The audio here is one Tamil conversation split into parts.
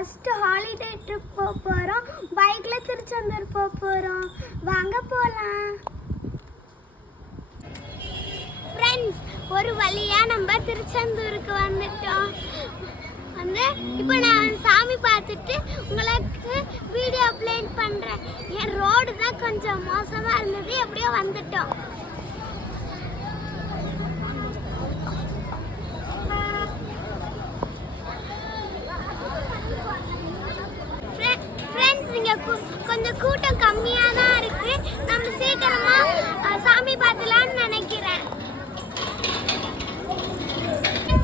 ஃபர்ஸ்ட் ஹாலிடே ட்ரிப் போறோம். பைக்ல திருச்செந்தூர் போறோம். வாங்க போலாம். ஃப்ரெண்ட்ஸ், ஒரு வழியா நம்ம திருச்செந்தூருக்கு வந்துட்டோம். இப்போ நான் சாமி பார்த்துட்டு உங்களுக்கு வீடியோ அப்லோட் பண்றேன். என் ரோடு தான் கொஞ்சம் மோசமா இருந்தது, எப்படியோ வந்துட்டோம். கொஞ்சம் கூட்டம் கம்மியா தான் இருக்கு. நம்ம சீக்கிரமா சாமி பார்க்கலாம்னு நினைக்கிறேன்.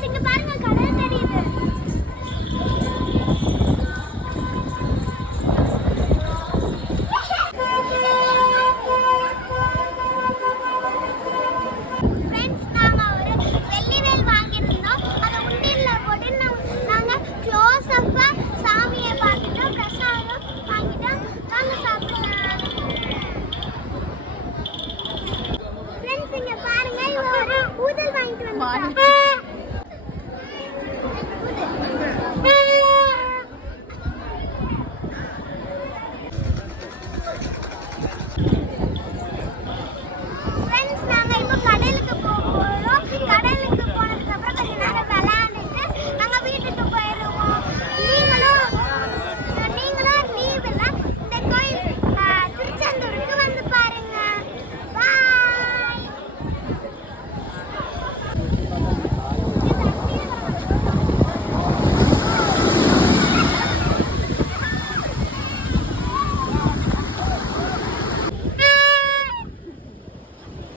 இங்க பாருங்க, கடல் தெரியுது. ஃப்ரெண்ட்ஸ், நாங்க ஒரு வெள்ளிவேல் வாங்கியிருந்தோம். அதை உண்டியல்ல போட்டு நாங்க க்ளோஸ் அப்பா சாமியை பார்த்துட்டோம். பிரசாதம் வாங்கிட்டோம். வாங்க சாப்பிடலாம். ஃப்ரெண்ட்ஸ், இங்க பாருங்க, இவ ஒரு ஊதல் வாங்கிட்டு வந்தாங்க.